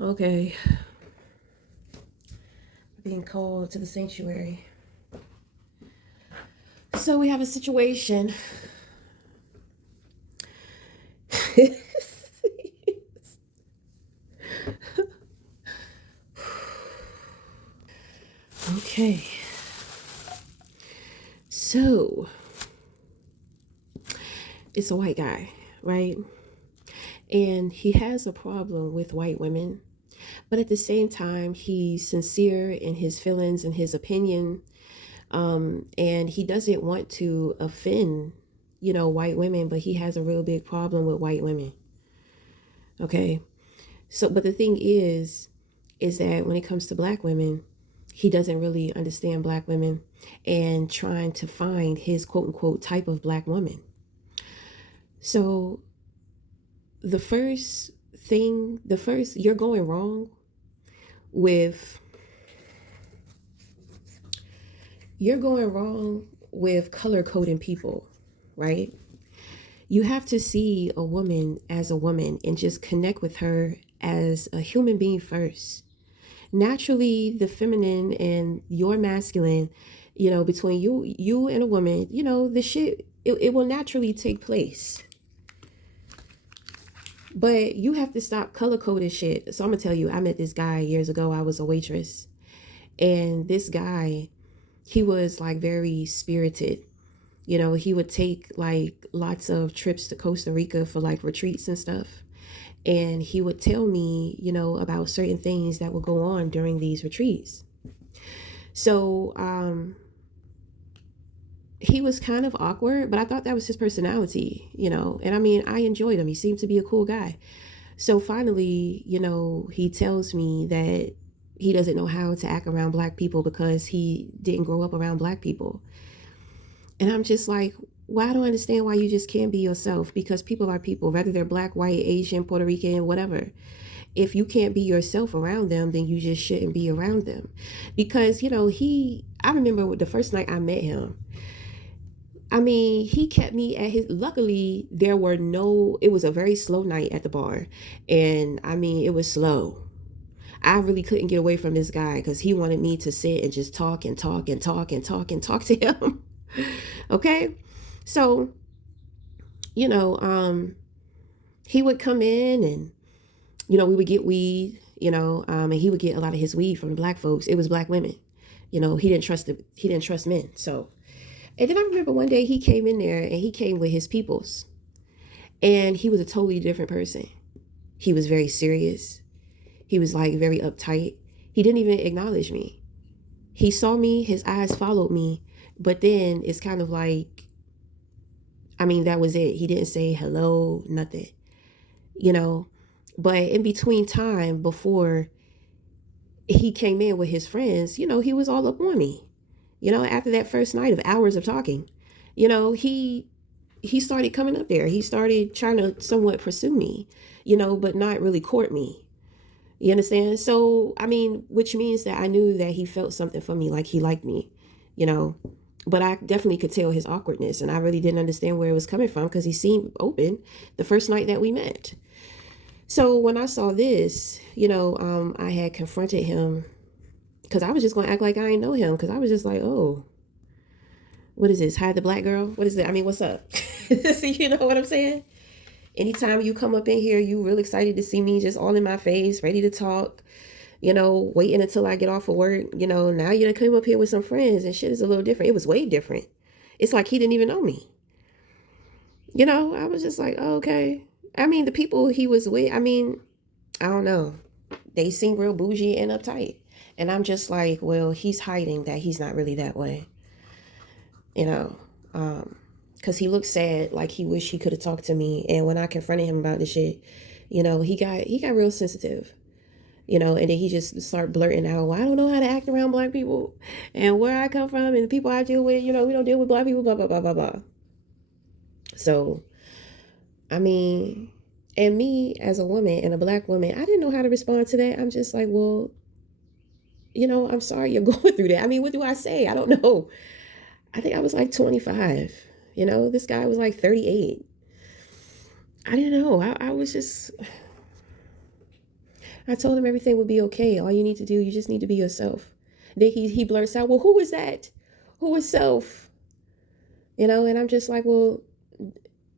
Okay, being called to the sanctuary. So we have a situation. Okay, so it's a white guy, right? And he has a problem with white women, but at the same time, he's sincere in his feelings and his opinion, and he doesn't want to offend, white women, but he has a real big problem with white women. Okay, so but the thing is that when it comes to black women, he doesn't really understand black women and trying to find his quote unquote type of black woman. So the first you're going wrong with color coding people, right? You have to see a woman as a woman and just connect with her as a human being first. Naturally, the feminine and your masculine, between you and a woman, the shit, it will naturally take place. But you have to stop color coding shit. So I'm gonna tell you, I met this guy years ago. I was a waitress, and this guy, he was like very spirited. He would take like lots of trips to Costa Rica for like retreats and stuff. And he would tell me, about certain things that would go on during these retreats. So he was kind of awkward, but I thought that was his personality, And I mean, I enjoyed him. He seemed to be a cool guy. So finally, he tells me that he doesn't know how to act around black people because he didn't grow up around black people. And I'm just like, well, I don't understand why you just can't be yourself, because people are people, whether they're black, white, Asian, Puerto Rican, whatever. If you can't be yourself around them, then you just shouldn't be around them. Because, I remember the first night I met him, I mean, he kept me at his. Luckily, it was a very slow night at the bar. And I mean, it was slow. I really couldn't get away from this guy because he wanted me to sit and just talk and talk and talk and talk and talk to him. Okay. So, you know, um, he would come in and, we would get weed, and he would get a lot of his weed from the black folks. It was black women. He didn't trust men. So, and then I remember one day he came in there and he came with his peoples, and he was a totally different person. He was very serious. He was like very uptight. He didn't even acknowledge me. He saw me, his eyes followed me, but then it's kind of like, I mean, that was it. He didn't say hello, nothing, you know. But in between time before he came in with his friends, he was all up on me. After that first night of hours of talking, he started coming up there. He started trying to somewhat pursue me, but not really court me. You understand? So, I mean, which means that I knew that he felt something for me, like he liked me, you know. But I definitely could tell his awkwardness, and I really didn't understand where it was coming from because he seemed open the first night that we met. So when I saw this, I had confronted him because I was just gonna act like I didn't know him, because I was just like, oh, what is this? Hi, the black girl. What is that? I mean, what's up? You know what I'm saying? Anytime you come up in here, you real excited to see me, just all in my face, ready to talk, waiting until I get off of work. Now you done come up here with some friends and shit is a little different. It was way different. It's like he didn't even know me. I was just like, oh, okay. I mean, the people he was with, I mean, I don't know. They seem real bougie and uptight. And I'm just like, well, he's hiding that he's not really that way, you know. Because he looked sad, like he wished he could have talked to me. And when I confronted him about this shit, he got real sensitive. And then he just started blurting out, well, I don't know how to act around black people and where I come from and the people I deal with, we don't deal with black people, blah, blah, blah, blah, blah. So, I mean, and me as a woman and a black woman, I didn't know how to respond to that. I'm just like, well, I'm sorry you're going through that. I mean, what do I say? I don't know. I think I was like 25. This guy was like 38. I didn't know. I was just, I told him everything would be okay. All you need to do, you just need to be yourself. Then he blurts out, well, who is that? Who is self? And I'm just like, well,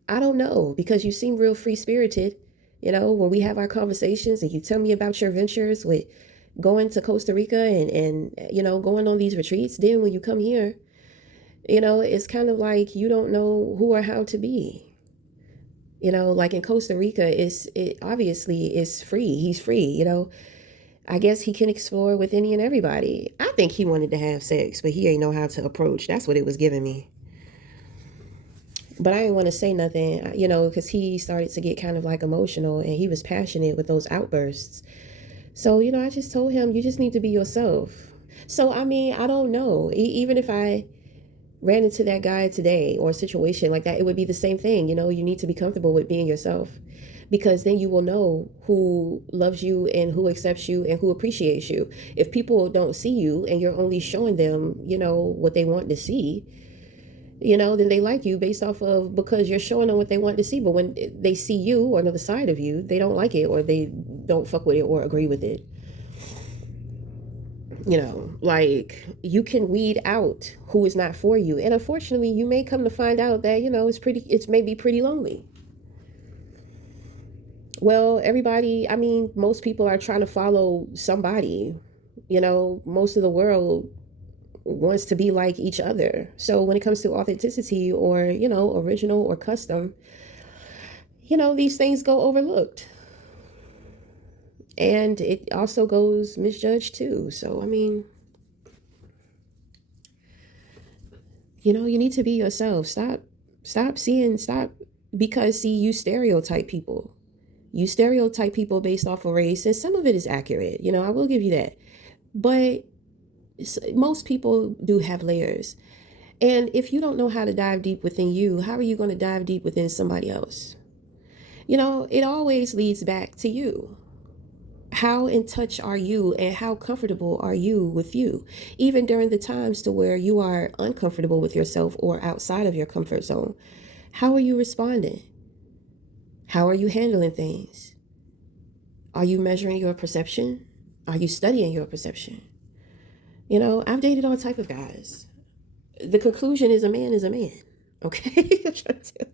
I don't know, because you seem real free spirited. When we have our conversations and you tell me about your ventures with going to Costa Rica and going on these retreats, then when you come here, it's kind of like you don't know who or how to be. Like in Costa Rica, it obviously is free. He's free. I guess he can explore with any and everybody. I think he wanted to have sex, but he ain't know how to approach. That's what it was giving me. But I didn't want to say nothing, because he started to get kind of like emotional and he was passionate with those outbursts. So, I just told him, you just need to be yourself. So, I mean, I don't know. Even if I ran into that guy today or a situation like that, it would be the same thing. You need to be comfortable with being yourself, because then you will know who loves you and who accepts you and who appreciates you. If people don't see you and you're only showing them, what they want to see, then they like you based off of, because you're showing them what they want to see. But when they see you or another side of you, they don't like it, or they don't fuck with it or agree with it. Like, you can weed out who is not for you. And unfortunately, you may come to find out that, it's maybe pretty lonely. Well, everybody, I mean, most people are trying to follow somebody. Most of the world wants to be like each other. So when it comes to authenticity or, original or custom, these things go overlooked. And it also goes misjudged too. So, I mean, you need to be yourself. Stop, because see, you stereotype people. You stereotype people based off of race, and some of it is accurate. I will give you that. But most people do have layers. And if you don't know how to dive deep within you, how are you going to dive deep within somebody else? It always leads back to you. How in touch are you, and how comfortable are you with you? Even during the times to where you are uncomfortable with yourself or outside of your comfort zone, how are you responding? How are you handling things? Are you measuring your perception? Are you studying your perception? I've dated all type of guys. The conclusion is a man is a man. Okay? I'm trying to tell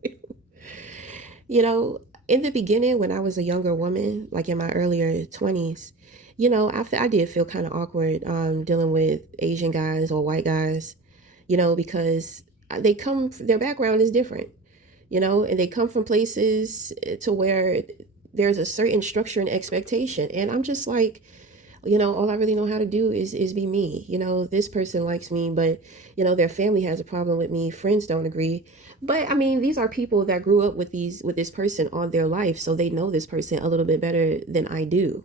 you. In the beginning, when I was a younger woman, like in my earlier 20s, I did feel kind of awkward dealing with Asian guys or white guys, because their background is different, and they come from places to where there's a certain structure and expectation. And I'm just like, all I really know how to do is be me. This person likes me, but, their family has a problem with me. Friends don't agree. But I mean, these are people that grew up with this person all their life. So they know this person a little bit better than I do.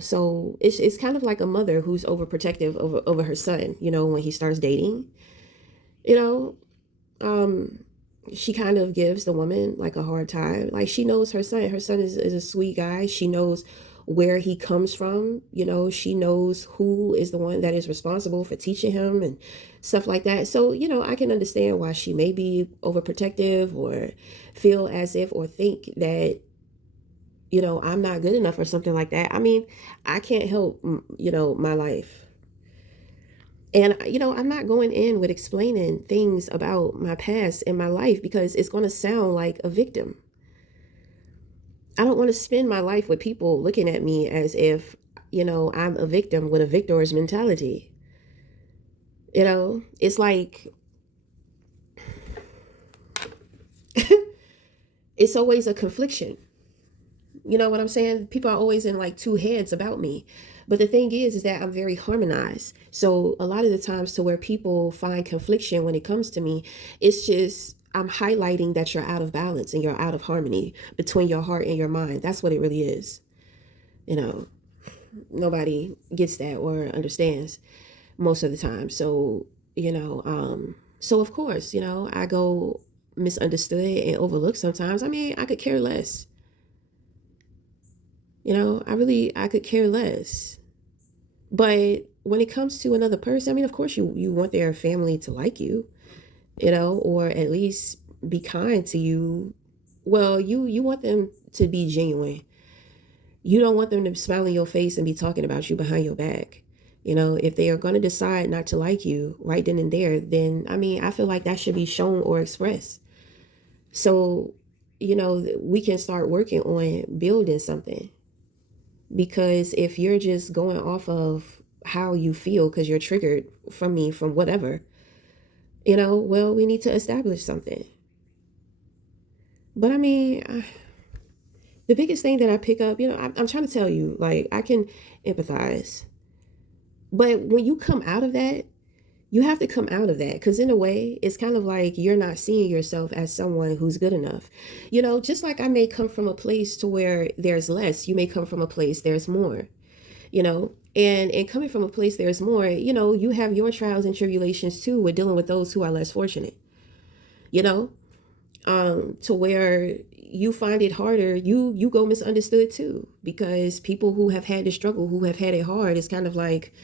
So it's kind of like a mother who's overprotective over her son, when he starts dating, she kind of gives the woman like a hard time. Like, she knows her son. Her son is a sweet guy. She knows where he comes from. She knows who is the one that is responsible for teaching him and stuff like that. So, I can understand why she may be overprotective or feel as if, or think that, I'm not good enough or something like that. I mean, I can't help, my life. And, I'm not going in with explaining things about my past and my life, because it's going to sound like a victim. I don't want to spend my life with people looking at me as if, I'm a victim with a victor's mentality. It's like, it's always a confliction. You know what I'm saying? People are always in like two heads about me. But the thing is that I'm very harmonized. So a lot of the times to where people find confliction when it comes to me, it's just, I'm highlighting that you're out of balance and you're out of harmony between your heart and your mind. That's what it really is. Nobody gets that or understands most of the time. So, so of course, I go misunderstood and overlooked sometimes. I mean, I could care less. I could care less. But when it comes to another person, I mean, of course you want their family to like you, or at least be kind to you. Well, you want them to be genuine. You don't want them to smile in your face and be talking about you behind your back. You know, if they are going to decide not to like you right then and there, then I mean, I feel like that should be shown or expressed. So, you know, we can start working on building something. Because if you're just going off of how you feel because you're triggered from me, from whatever, you know, well, we need to establish something. But I mean, the biggest thing that I pick up, you know, I'm trying to tell you, like, I can empathize. But when you come out of that, you have to come out of that, because in a way, it's kind of like you're not seeing yourself as someone who's good enough. You know, just like I may come from a place to where there's less, you may come from a place there's more, you know, and coming from a place there's more, you know, you have your trials and tribulations too with dealing with those who are less fortunate, you know, to where you find it harder, you go misunderstood too, because people who have had to struggle, who have had it hard, it's kind of like,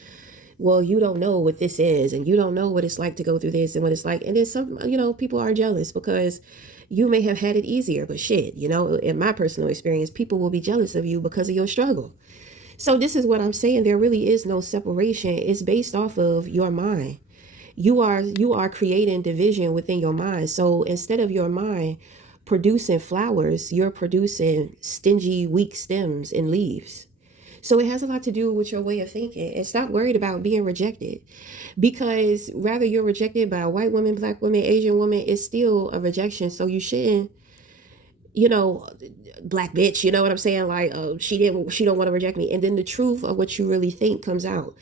well, you don't know what this is, and you don't know what it's like to go through this and what it's like. And then some, you know, people are jealous because you may have had it easier, but shit, you know, in my personal experience, people will be jealous of you because of your struggle. So this is what I'm saying. There really is no separation. It's based off of your mind. You are creating division within your mind. So instead of your mind producing flowers, you're producing stingy, weak stems and leaves. So it has a lot to do with your way of thinking. And stop worried about being rejected, because rather you're rejected by a white woman, black woman, Asian woman, it's still a rejection. So you shouldn't, you know, black bitch, you know what I'm saying? Like, oh, she don't want to reject me. And then the truth of what you really think comes out.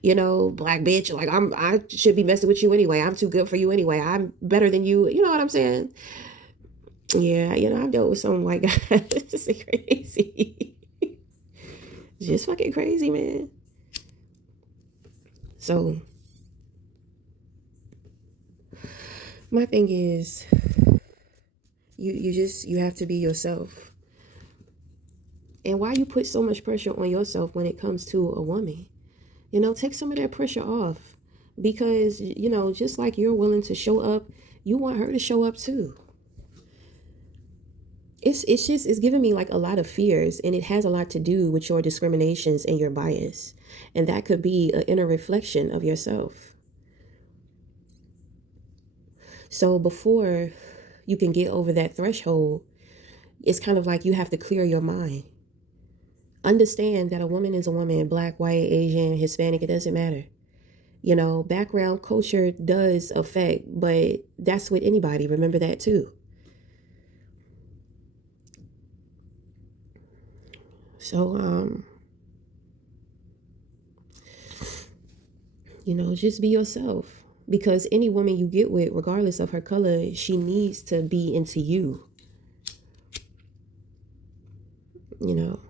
You know, black bitch, like I should be messing with you anyway. I'm too good for you anyway. I'm better than you. You know what I'm saying? Yeah, you know, I've dealt with some white guys. It's just crazy. Just fucking crazy, man. So my thing is, you have to be yourself. And why you put so much pressure on yourself when it comes to a woman? You know, take some of that pressure off, because, you know, just like you're willing to show up, you want her to show up too. It's giving me like a lot of fears, and it has a lot to do with your discriminations and your bias. And that could be an inner reflection of yourself. So before you can get over that threshold, it's kind of like you have to clear your mind. Understand that a woman is a woman, black, white, Asian, Hispanic, it doesn't matter. You know, background, culture does affect, but that's with anybody. Remember that too. So, you know, just be yourself, because any woman you get with, regardless of her color, she needs to be into you. You know.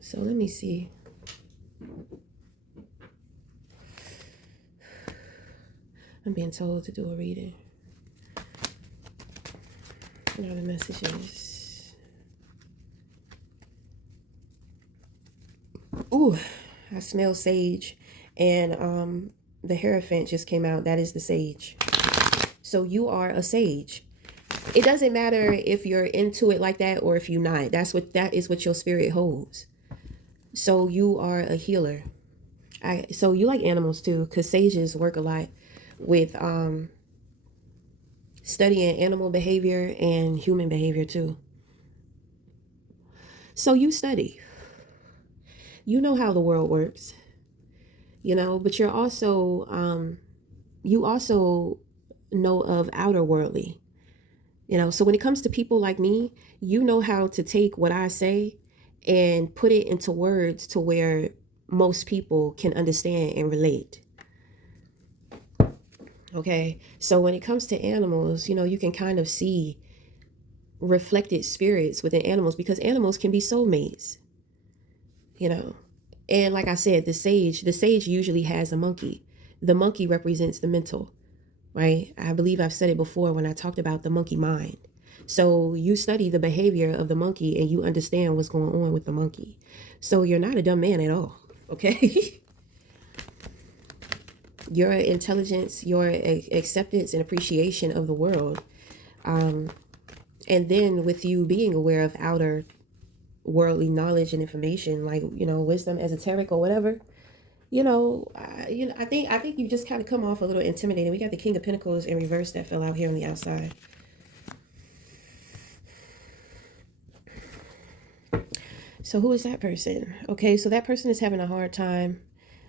So let me see. I'm being told to do a reading. Now the messages. Ooh, I smell sage. And the Hierophant just came out. That is the sage. So you are a sage. It doesn't matter if you're into it like that or if you're not. That is what your spirit holds. So you are a healer. So you like animals too, because sages work a lot with studying animal behavior and human behavior too. So you study. You know how the world works. You know, but you're also you also know of outer worldly. You know, so when it comes to people like me, you know how to take what I say and put it into words to where most people can understand and relate. Okay, so when it comes to animals, you know, you can kind of see reflected spirits within animals, because animals can be soulmates, you know. And like I said, the sage usually has a monkey. The monkey represents the mental, right? I believe I've said it before when I talked about the monkey mind. So you study the behavior of the monkey and you understand what's going on with the monkey. So you're not a dumb man at all, okay? Your intelligence, your acceptance and appreciation of the world And then with you being aware of outer worldly knowledge and information, like, wisdom, esoteric, or whatever, I think you just kind of come off a little intimidating. We got the King of Pentacles in reverse that fell out here on the outside. So who is that person? Okay, so that person is having a hard time.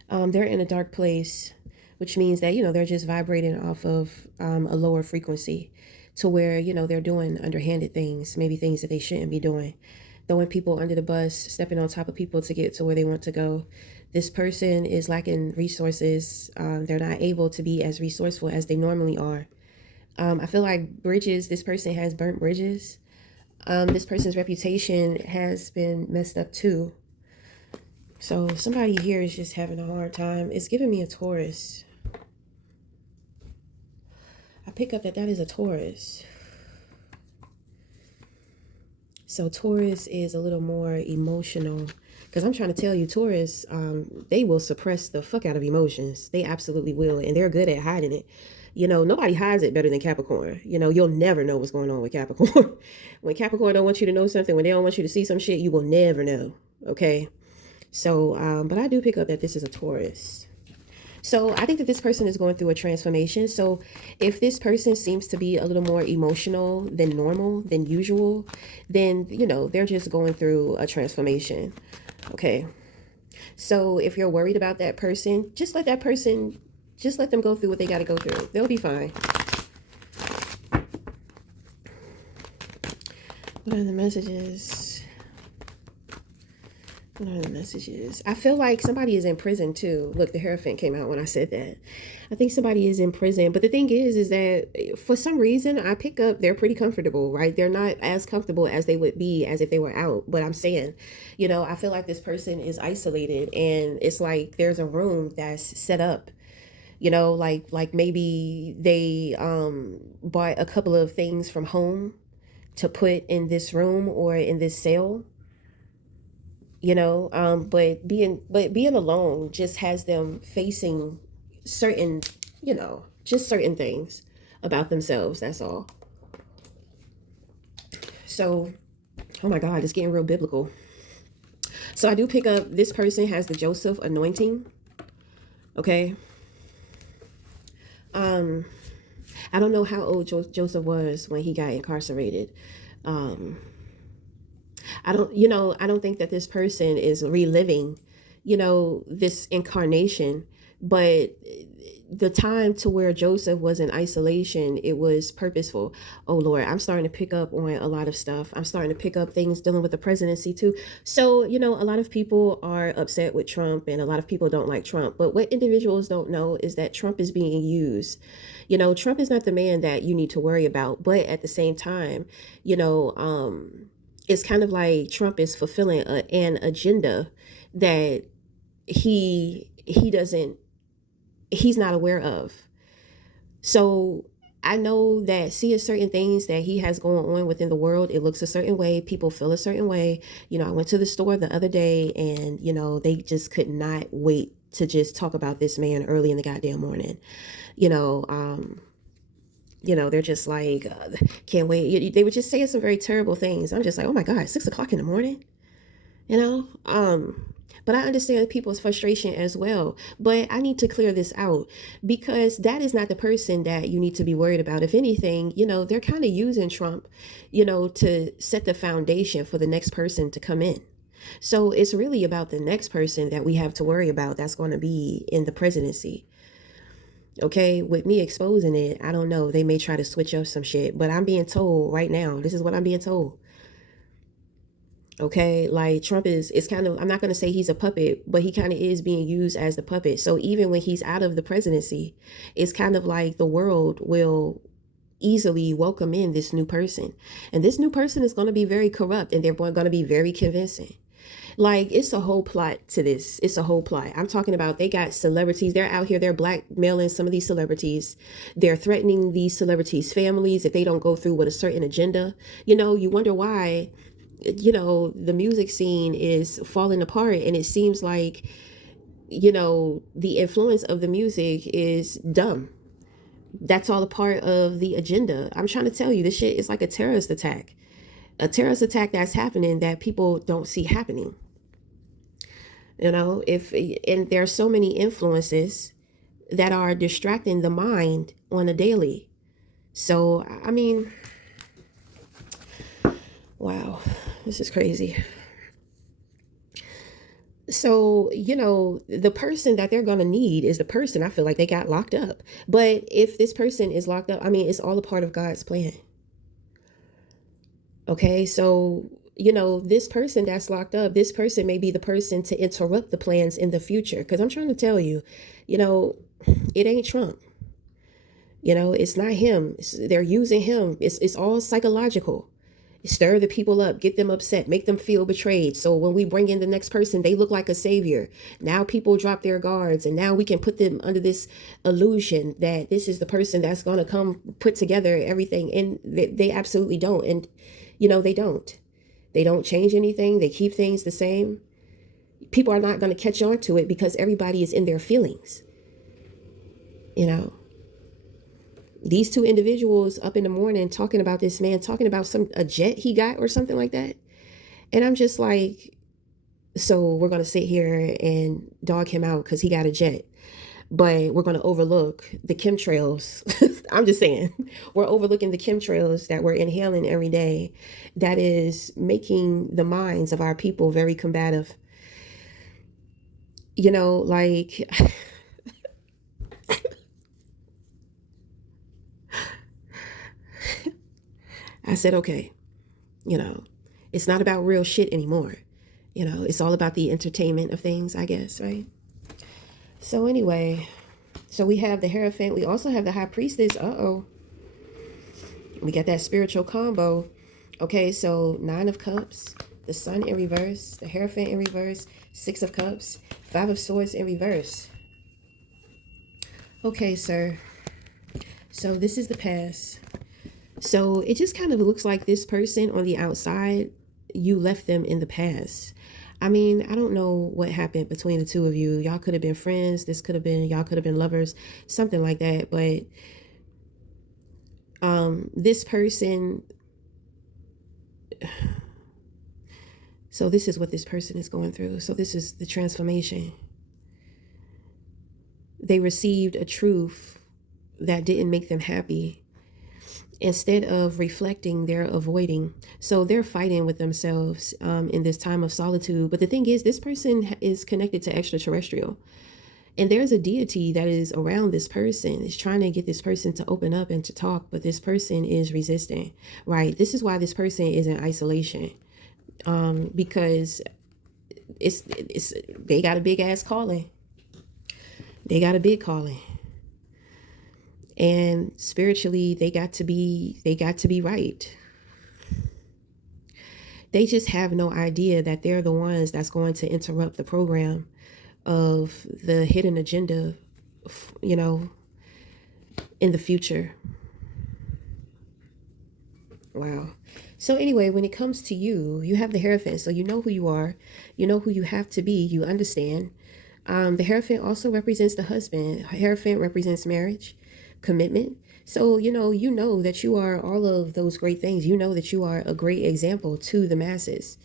They're in a dark place, which means that, they're just vibrating off of a lower frequency, to where, they're doing underhanded things, maybe things that they shouldn't be doing, throwing people under the bus, stepping on top of people to get to where they want to go. This person is lacking resources. They're not able to be as resourceful as they normally are. I feel like bridges, this person has burnt bridges. This person's reputation has been messed up too. So somebody here is just having a hard time. It's giving me a Taurus. I pick up that is a Taurus. So Taurus is a little more emotional, because I'm trying to tell you, Taurus, they will suppress the fuck out of emotions. They absolutely will, and they're good at hiding it. Nobody hides it better than Capricorn. You'll never know what's going on with Capricorn. When Capricorn don't want you to know something, when they don't want you to see some shit, you will never know. Okay? So, but I do pick up that this is a Taurus. So I think that this person is going through a transformation. So if this person seems to be a little more emotional than normal, than usual, then, they're just going through a transformation. Okay. So if you're worried about that person, just let them go through what they got to go through. They'll be fine. What are the messages? What are the messages? I feel like somebody is in prison too. Look, the Hierophant came out when I said that. I think somebody is in prison. But the thing is that for some reason, I pick up they're pretty comfortable, right? They're not as comfortable as they would be as if they were out. But I'm saying, I feel like this person is isolated, and it's like there's a room that's set up. Like maybe they bought a couple of things from home to put in this room or in this cell. But being alone just has them facing certain, just certain things about themselves. That's all. So, oh my God, it's getting real biblical. So I do pick up this person has the Joseph anointing. Okay. I don't know how old Joseph was when he got incarcerated. I don't think that this person is reliving, this incarnation, but the time to where Joseph was in isolation, it was purposeful. Oh Lord, I'm starting to pick up on a lot of stuff. I'm starting to pick up things dealing with the presidency too. So, a lot of people are upset with Trump, and a lot of people don't like Trump. But what individuals don't know is that Trump is being used. Trump is not the man that you need to worry about. But at the same time, it's kind of like Trump is fulfilling an agenda that he's not aware of. So I know that seeing certain things that he has going on within the world, it looks a certain way. People feel a certain way. I went to the store the other day, and, they just could not wait to just talk about this man early in the goddamn morning. They're just like, can't wait. They were just saying some very terrible things. I'm just like, oh my God, 6 o'clock in the morning, but I understand people's frustration as well. But I need to clear this out, because that is not the person that you need to be worried about. If anything, they're kind of using Trump, to set the foundation for the next person to come in. So it's really about the next person that we have to worry about that's going to be in the presidency. Okay, with me exposing it, I don't know. They may try to switch up some shit, but I'm being told right now, this is what I'm being told. Okay, like Trump it's kind of, I'm not going to say he's a puppet, but he kind of is being used as the puppet. So even when he's out of the presidency, it's kind of like the world will easily welcome in this new person. And this new person is going to be very corrupt, and they're going to be very convincing. Like, it's a whole plot to this. It's a whole plot. I'm talking about, they got celebrities. They're out here. They're blackmailing some of these celebrities. They're threatening these celebrities' families if they don't go through with a certain agenda. You wonder why, the music scene is falling apart. And it seems like, the influence of the music is dumb. That's all a part of the agenda. I'm trying to tell you, this shit is like a terrorist attack that's happening that people don't see happening. You know, if and there are so many influences that are distracting the mind on a daily. So, I mean, wow, this is crazy. So, the person that they're going to need is the person I feel like they got locked up. But if this person is locked up, I mean, it's all a part of God's plan. Okay, so, this person that's locked up, this person may be the person to interrupt the plans in the future. Because I'm trying to tell you, you know, it ain't Trump. It's not him. They're using him. It's all psychological. Stir the people up, get them upset, make them feel betrayed. So when we bring in the next person, they look like a savior. Now people drop their guards, and now we can put them under this illusion that this is the person that's going to come put together everything. And they absolutely don't. And, they don't. They don't change anything. They keep things the same. People are not going to catch on to it because everybody is in their feelings. These two individuals up in the morning talking about this man, talking about a jet he got or something like that. And I'm just like, so we're going to sit here and dog him out because he got a jet, but we're going to overlook the chemtrails. I'm just saying, we're overlooking the chemtrails that we're inhaling every day that is making the minds of our people very combative. Like... I said, okay, it's not about real shit anymore. It's all about the entertainment of things, I guess, right? So anyway, so we have the Hierophant. We also have the High Priestess. We got that spiritual combo. Okay, so 9 of Cups, the Sun in reverse, the Hierophant in reverse, 6 of Cups, 5 of Swords in reverse. Okay, sir. So this is the past. So it just kind of looks like this person on the outside, you left them in the past. I mean, I don't know what happened between the two of you. Y'all could have been friends. Y'all could have been lovers, something like that. But this person, so this is what this person is going through. So this is the transformation. They received a truth that didn't make them happy. Instead of reflecting, they're avoiding. So they're fighting with themselves in this time of solitude. But the thing is, this person is connected to extraterrestrial. And there's a deity that is around this person. Is trying to get this person to open up and to talk. But this person is resisting, right? This is why this person is in isolation. Because it's they got a big ass calling. They got a big calling. And spiritually, they got to be right. They just have no idea that they're the ones that's going to interrupt the program of the hidden agenda, in the future. Wow. So anyway, when it comes to you, you have the Hierophant. So you know who you are. You know who you have to be. You understand. The Hierophant also represents the husband. Hierophant represents marriage, commitment. So, you know that you are all of those great things. You know that you are a great example to the masses.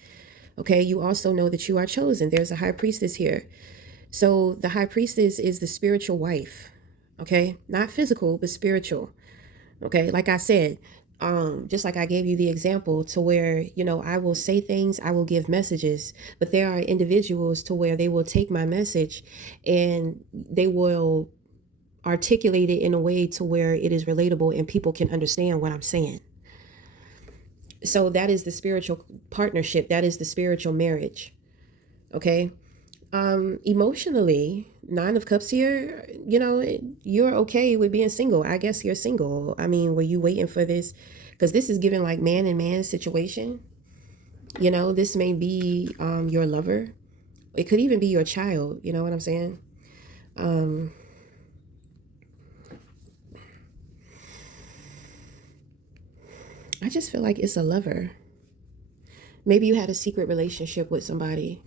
Okay. You also know that you are chosen. There's a High Priestess here. So the High Priestess is the spiritual wife. Okay. Not physical, but spiritual. Okay. Like I said, just like I gave you the example to where, I will say things, I will give messages, but there are individuals to where they will take my message and they will articulate it in a way to where it is relatable and people can understand what I'm saying. So that is the spiritual partnership. That is the spiritual marriage. Okay. Emotionally, 9 of Cups here, you're okay with being single. I guess you're single. I mean, were you waiting for this? Because this is given like man and man situation. This may be your lover. It could even be your child. You know what I'm saying? I just feel like it's a lover. Maybe you had a secret relationship with somebody.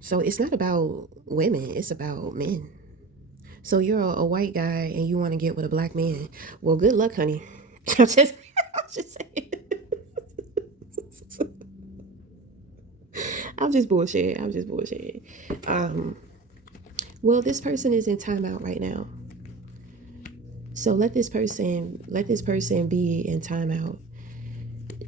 So it's not about women, it's about men. So you're a white guy and you want to get with a black man. Well, good luck, honey. I'm just saying. I'm just bullshit. I'm just bullshit. Um, well, this person is in timeout right now. So let this person be in timeout.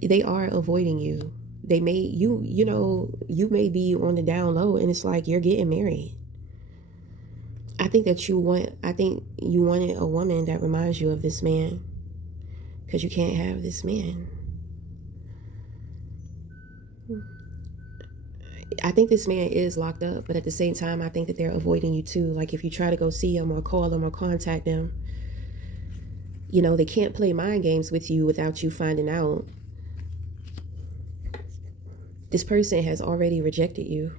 They are avoiding you. They may you may be on the down low and it's like you're getting married. I think you wanted a woman that reminds you of this man, because you can't have this man. I think this man is locked up, but at the same time, I think that they're avoiding you too. Like if you try to go see him or call him or contact them, they can't play mind games with you without you finding out. This person has already rejected you.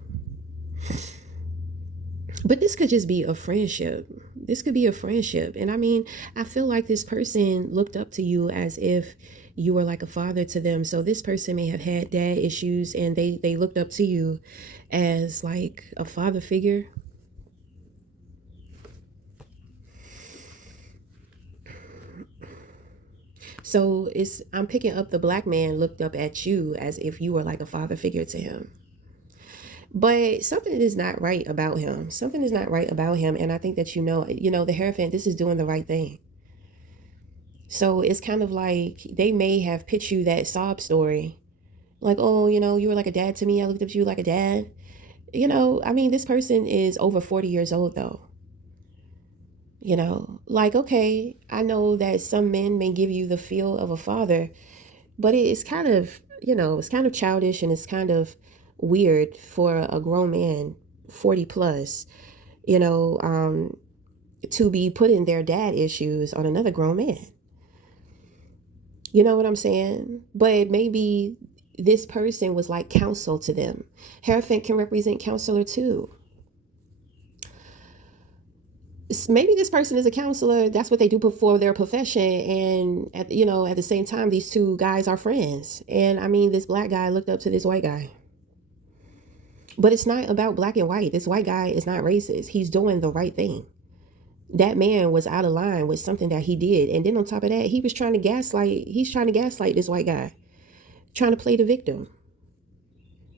But this could just be a friendship. This could be a friendship. And I mean, I feel like this person looked up to you as if you were like a father to them. So this person may have had dad issues and they looked up to you as like a father figure. So I'm picking up the black man looked up at you as if you were like a father figure to him. But something is not right about him. Something is not right about him. And I think that the Hierophant, this is doing the right thing. So it's kind of like they may have pitched you that sob story. Like, oh, you were like a dad to me. I looked up to you like a dad. I mean, this person is over 40 years old though. Like, okay, I know that some men may give you the feel of a father, but it's kind of, it's kind of childish and it's kind of weird for a grown man, 40 plus, to be putting their dad issues on another grown man. You know what I'm saying? But maybe this person was like counsel to them. Hierophant can represent counselor too. Maybe this person is a counselor. That's what they do for their profession. And at the same time, these two guys are friends. And I mean, this black guy looked up to this white guy. But it's not about black and white. This white guy is not racist. He's doing the right thing. That man was out of line with something that he did. And then on top of that, he's trying to gaslight this white guy, trying to play the victim.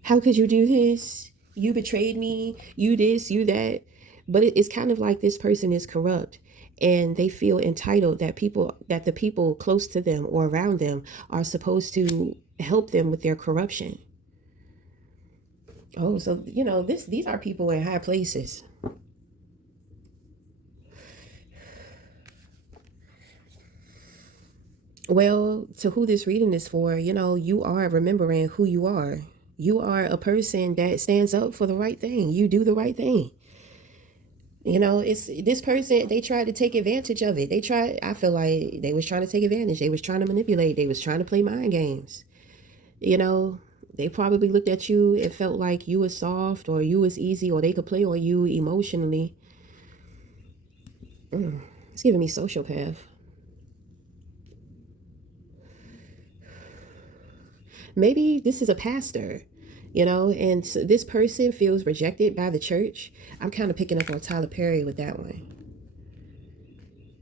How could you do this? You betrayed me. You this, you that. But it's kind of like this person is corrupt and they feel entitled that the people close to them or around them are supposed to help them with their corruption. Oh, so these are people in high places. Well, to who this reading is for, you are remembering who you are. You are a person that stands up for the right thing. You do the right thing. It's this person, they tried to take advantage of it. I feel like they was trying to take advantage. They was trying to manipulate. They was trying to play mind games. They probably looked at you and felt like you was soft or you was easy or they could play on you emotionally. It's giving me sociopath. Maybe this is a pastor, and so this person feels rejected by the church. I'm kind of picking up on Tyler Perry with that one.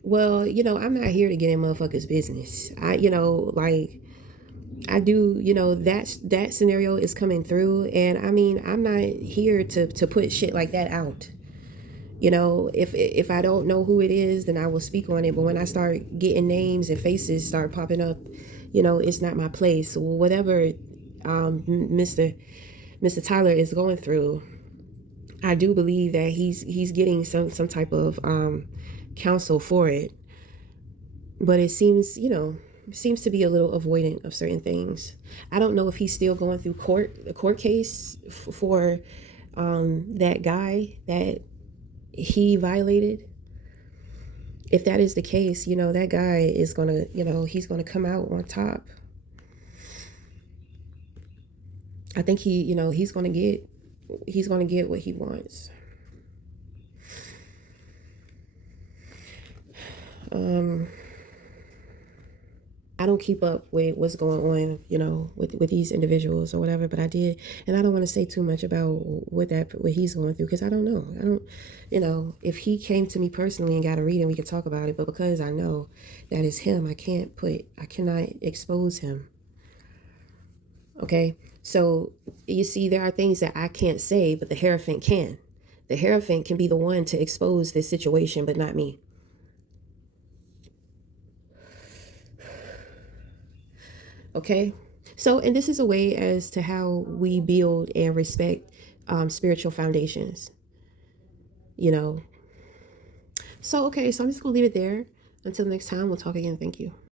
Well, I'm not here to get in motherfuckers' business. I do, that scenario is coming through. And I mean, I'm not here to put shit like that out. If I don't know who it is, then I will speak on it. But when I start getting names and faces start popping up, it's not my place. Whatever Mr. Tyler is going through, I do believe that he's getting some type of counsel for it. But it seems to be a little avoidant of certain things. I don't know if he's still going through a court case for that guy that he violated. If that is the case, that guy is gonna, he's gonna come out on top. I think he's gonna get what he wants. I don't keep up with what's going on, with these individuals or whatever, but I did. And I don't want to say too much about what he's going through, because I don't know. I don't, if he came to me personally and got a reading, we could talk about it. But because I know that is him, I cannot expose him. Okay. So you see, there are things that I can't say, but the Hierophant can. The Hierophant can be the one to expose this situation, but not me. Okay. So, and this is a way as to how we build and respect spiritual foundations, you know. So, okay, so I'm just going to leave it there. Until next time, we'll talk again. Thank you.